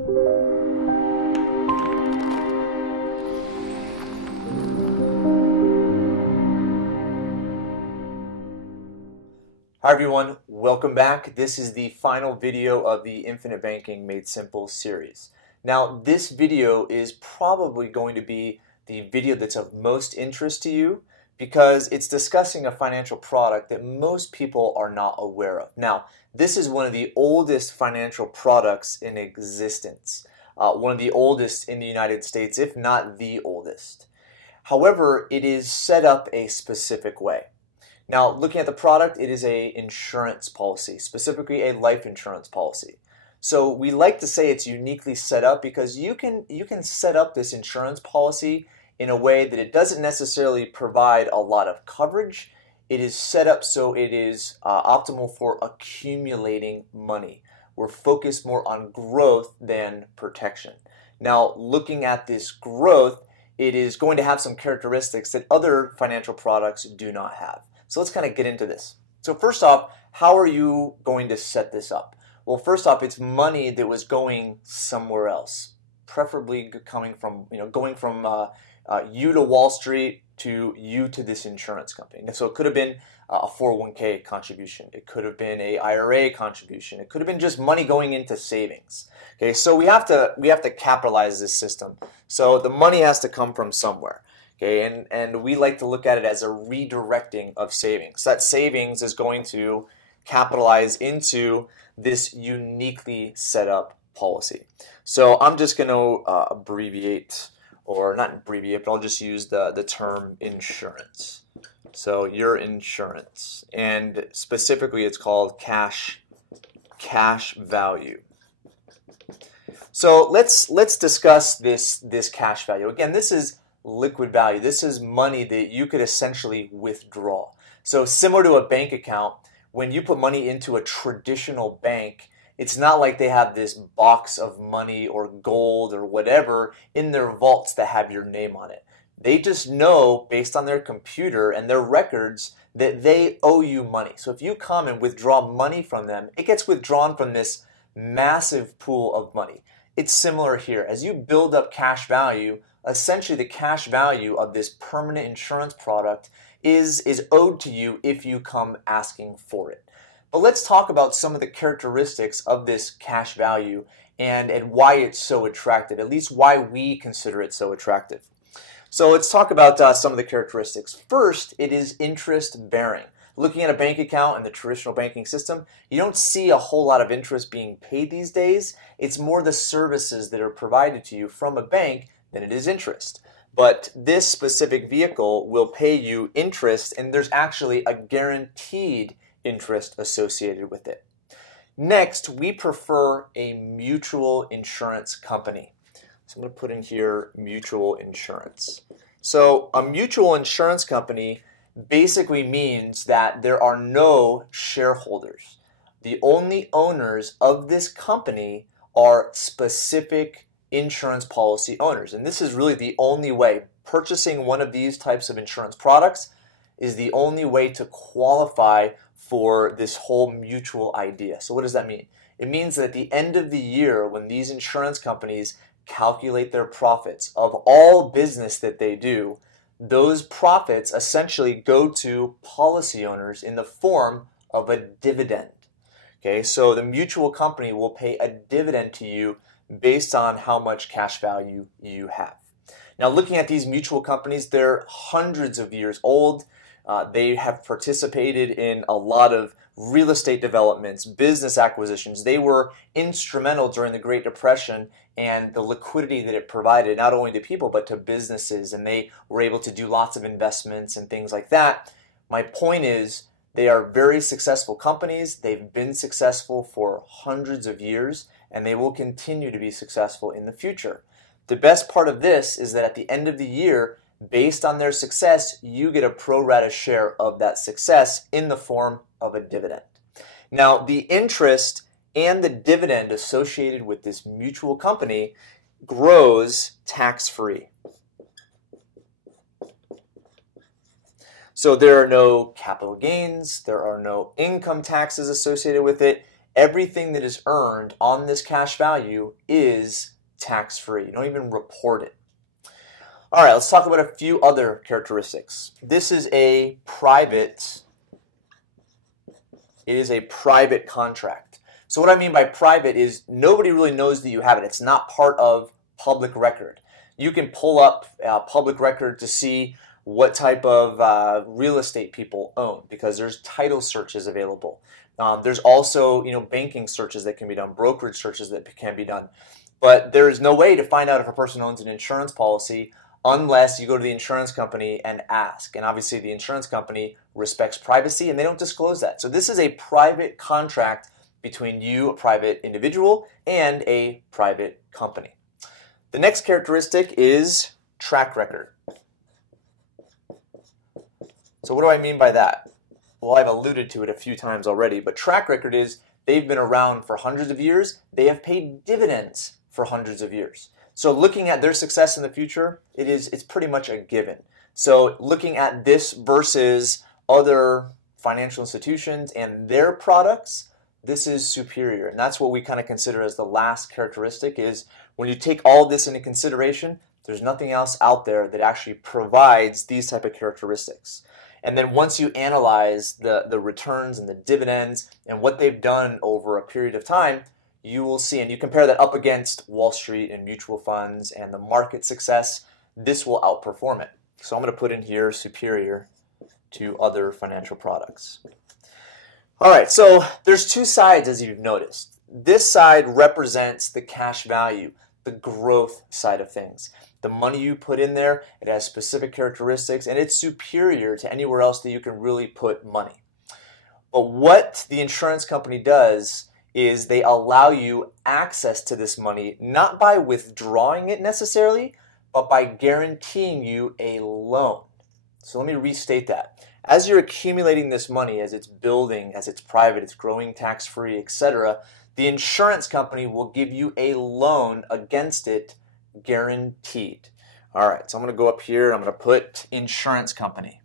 Hi everyone, welcome back. This is the final video of the Infinite Banking Made Simple series. Now this video is probably going to be the video that's of most interest to you because it's discussing a financial product that most people are not aware of. Now this is one of the oldest financial products in existence, one of the oldest in the United States, if not the oldest. However, it is set up a specific way. Now, looking at the product, it is an insurance policy, specifically a life insurance policy. So we like to say it's uniquely set up because you can set up this insurance policy in a way that it doesn't necessarily provide a lot of coverage. It is set up so it is optimal for accumulating money. We're focused more on growth than protection. Now, looking at this growth, it is going to have some characteristics that other financial products do not have. So let's kind of get into this. So first off, how are you going to set this up? Well, first off, it's money that was going somewhere else, preferably coming from, going from you to Wall Street to you to this insurance company. And so it could have been a 401k contribution. It could have been a IRA contribution. It could have been just money going into savings. Okay, so we have to capitalize this system. So the money has to come from somewhere. Okay, and we like to look at it as a redirecting of savings. That savings is going to capitalize into this uniquely set up policy. So I'm just going to abbreviate, or not abbreviate, but I'll just use the term insurance. So your insurance, and specifically it's called cash value. So let's discuss this cash value. Again, this is liquid value. This is money that you could essentially withdraw. So similar to a bank account, when you put money into a traditional bank, it's not like they have this box of money or gold or whatever in their vaults that have your name on it. They just know based on their computer and their records that they owe you money. So if you come and withdraw money from them, it gets withdrawn from this massive pool of money. It's similar here. As you build up cash value, essentially the cash value of this permanent insurance product is owed to you if you come asking for it. But let's talk about some of the characteristics of this cash value and why it's so attractive, at least why we consider it so attractive. So let's talk about some of the characteristics. First, it is interest bearing. Looking at a bank account in the traditional banking system, you don't see a whole lot of interest being paid these days. It's more the services that are provided to you from a bank than it is interest. But this specific vehicle will pay you interest, and there's actually a guaranteed interest associated with it. Next, we prefer a mutual insurance company. So I'm going to put in here mutual insurance. So a mutual insurance company basically means that there are no shareholders. The only owners of this company are specific insurance policy owners. And this is really the only way. Purchasing one of these types of insurance products is the only way to qualify for this whole mutual idea. So what does that mean? It means that at the end of the year, when these insurance companies calculate their profits of all business that they do, those profits essentially go to policy owners in the form of a dividend. Okay, so the mutual company will pay a dividend to you based on how much cash value you have. Now, looking at these mutual companies, they're hundreds of years old. They have participated in a lot of real estate developments, business acquisitions. They were instrumental during the Great Depression and the liquidity that it provided not only to people but to businesses, and they were able to do lots of investments and things like that. My point is, they are very successful companies. They've been successful for hundreds of years, and they will continue to be successful in the future. The best part of this is that at the end of the year, based on their success, you get a pro rata share of that success in the form of a dividend. Now, the interest and the dividend associated with this mutual company grows tax-free. So there are no capital gains, there are no income taxes associated with it, everything that is earned on this cash value is tax-free. You don't even report it. All right, let's talk about a few other characteristics. This is a private, it is a private contract. So what I mean by private is nobody really knows that you have it. It's not part of public record. You can pull up public record to see what type of real estate people own because there's title searches available. There's also banking searches that can be done, brokerage searches that can be done. But there is no way to find out if a person owns an insurance policy unless you go to the insurance company and ask. And obviously the insurance company respects privacy and they don't disclose that. So this is a private contract between you, a private individual, and a private company. The next characteristic is track record. So what do I mean by that? Well, I've alluded to it a few times already, but track record is they've been around for hundreds of years. They have paid dividends for hundreds of years. So looking at their success in the future, it's pretty much a given. So looking at this versus other financial institutions and their products, this is superior. And that's what we kind of consider as the last characteristic is when you take all this into consideration, there's nothing else out there that actually provides these type of characteristics. And then once you analyze the returns and the dividends and what they've done over a period of time, you will see, and you compare that up against Wall Street and mutual funds and the market success, this will outperform it. So I'm going to put in here superior to other financial products. All right, so there's two sides as you've noticed. This side represents the cash value, the growth side of things. The money you put in there, it has specific characteristics and it's superior to anywhere else that you can really put money. But what the insurance company does is they allow you access to this money, not by withdrawing it necessarily, but by guaranteeing you a loan. So let me restate that. As you're accumulating this money, as it's building, as it's private, it's growing tax-free, etc., the insurance company will give you a loan against it, guaranteed. All right, so I'm going to go up here, I'm going to put insurance company.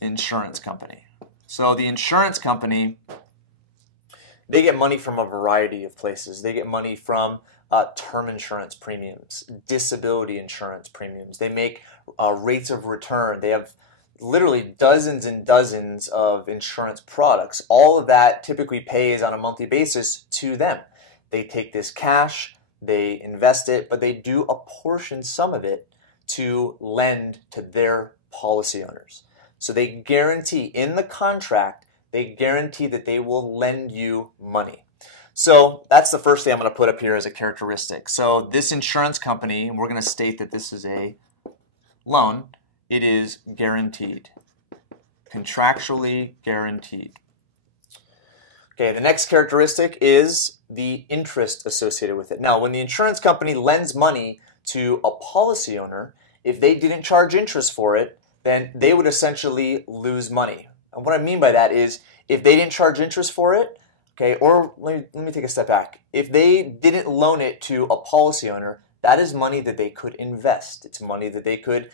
Insurance company. So the insurance company, they get money from a variety of places. They get money from term insurance premiums, disability insurance premiums. They make rates of return. They have literally dozens and dozens of insurance products. All of that typically pays on a monthly basis to them. They take this cash, they invest it, but they do apportion some of it to lend to their policy owners. So they guarantee in the contract, they guarantee that they will lend you money. So that's the first thing I'm going to put up here as a characteristic. So this insurance company, and we're going to state that this is a loan, it is guaranteed, contractually guaranteed. Okay, the next characteristic is the interest associated with it. Now, when the insurance company lends money to a policy owner, if they didn't charge interest for it, then they would essentially lose money. And what I mean by that is if they didn't charge interest for it, okay, or let me take a step back. If they didn't loan it to a policy owner, that is money that they could invest. It's money that they could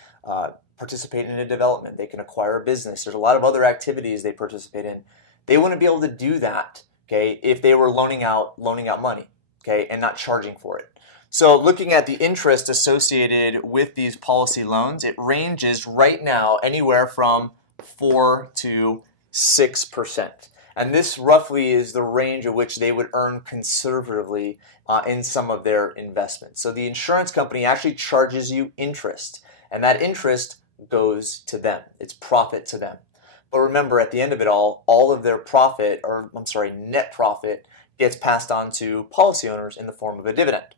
participate in a development. They can acquire a business. There's a lot of other activities they participate in. They wouldn't be able to do that, okay, if they were loaning out money, okay, and not charging for it. So looking at the interest associated with these policy loans, it ranges right now anywhere from 4 to 6%. And this roughly is the range at which they would earn conservatively in some of their investments. So the insurance company actually charges you interest, and that interest goes to them. It's profit to them. But remember, at the end of it all of their profit, or I'm sorry, net profit, gets passed on to policy owners in the form of a dividend.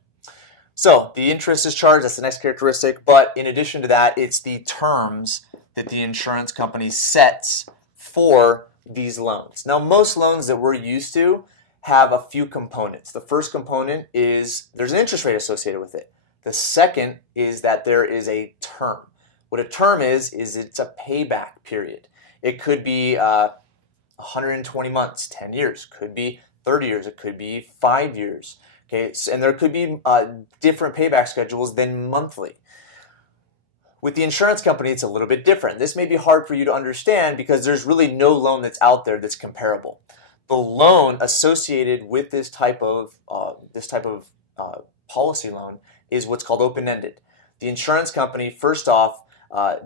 So the interest is charged, that's the next characteristic, but in addition to that, it's the terms that the insurance company sets for these loans. Now, most loans that we're used to have a few components. The first component is there's an interest rate associated with it. The second is that there is a term. What a term is it's a payback period. It could be 120 months, 10 years, could be 30 years, it could be 5 years. Okay, and there could be different payback schedules than monthly. With the insurance company, it's a little bit different. This may be hard for you to understand because there's really no loan that's out there that's comparable. The loan associated with this type of policy loan is what's called open-ended. The insurance company, first off,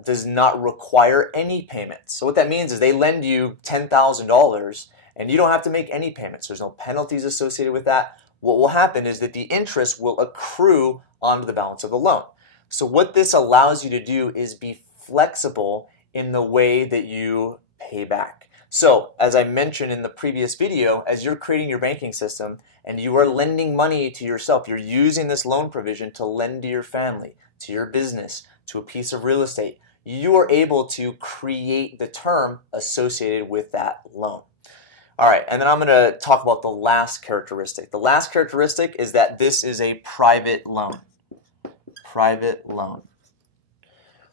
does not require any payments. So what that means is they lend you $10,000 and you don't have to make any payments. There's no penalties associated with that. What will happen is that the interest will accrue onto the balance of the loan. So what this allows you to do is be flexible in the way that you pay back. So as I mentioned in the previous video, as you're creating your banking system and you are lending money to yourself, you're using this loan provision to lend to your family, to your business, to a piece of real estate, you are able to create the term associated with that loan. All right, and then I'm going to talk about the last characteristic. The last characteristic is that this is a private loan. Private loan.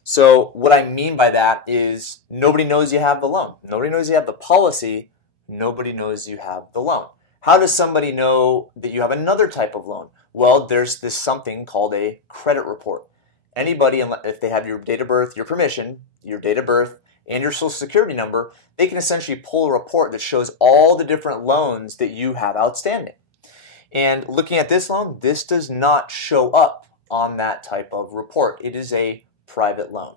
So what I mean by that is nobody knows you have the loan. Nobody knows you have the policy. Nobody knows you have the loan. How does somebody know that you have another type of loan? Well, there's this something called a credit report. Anybody, if they have your date of birth, your permission, your date of birth, and your social security number, they can essentially pull a report that shows all the different loans that you have outstanding. And looking at this loan, this does not show up on that type of report. It is a private loan.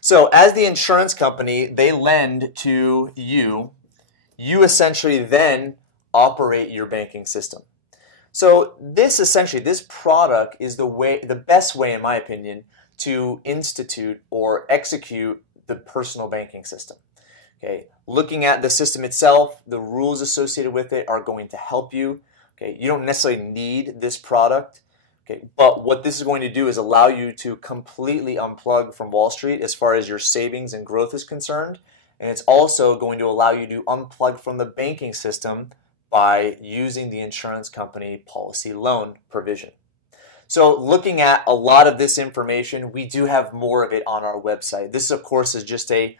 So as the insurance company, they lend to you. You essentially then operate your banking system. So this product is the best way, in my opinion, to institute or execute the personal banking system. Okay, looking at the system itself, the rules associated with it are going to help you. Okay, you don't necessarily need this product. Okay, but what this is going to do is allow you to completely unplug from Wall Street as far as your savings and growth is concerned. And it's also going to allow you to unplug from the banking system by using the insurance company policy loan provision. So looking at a lot of this information, we do have more of it on our website. This, of course, is just a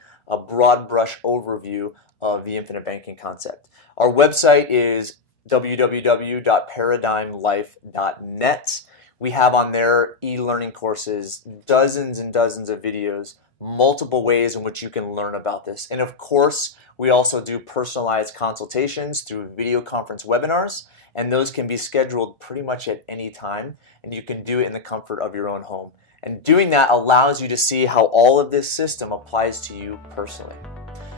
broad brush overview of the infinite banking concept. Our website is www.paradigmlife.net. We have on there e-learning courses, dozens and dozens of videos, multiple ways in which you can learn about this. And of course, we also do personalized consultations through video conference webinars, and those can be scheduled pretty much at any time, and you can do it in the comfort of your own home. And doing that allows you to see how all of this system applies to you personally.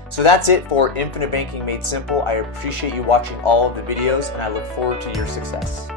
So that's it for Infinite Banking Made Simple. I appreciate you watching all of the videos, and I look forward to your success.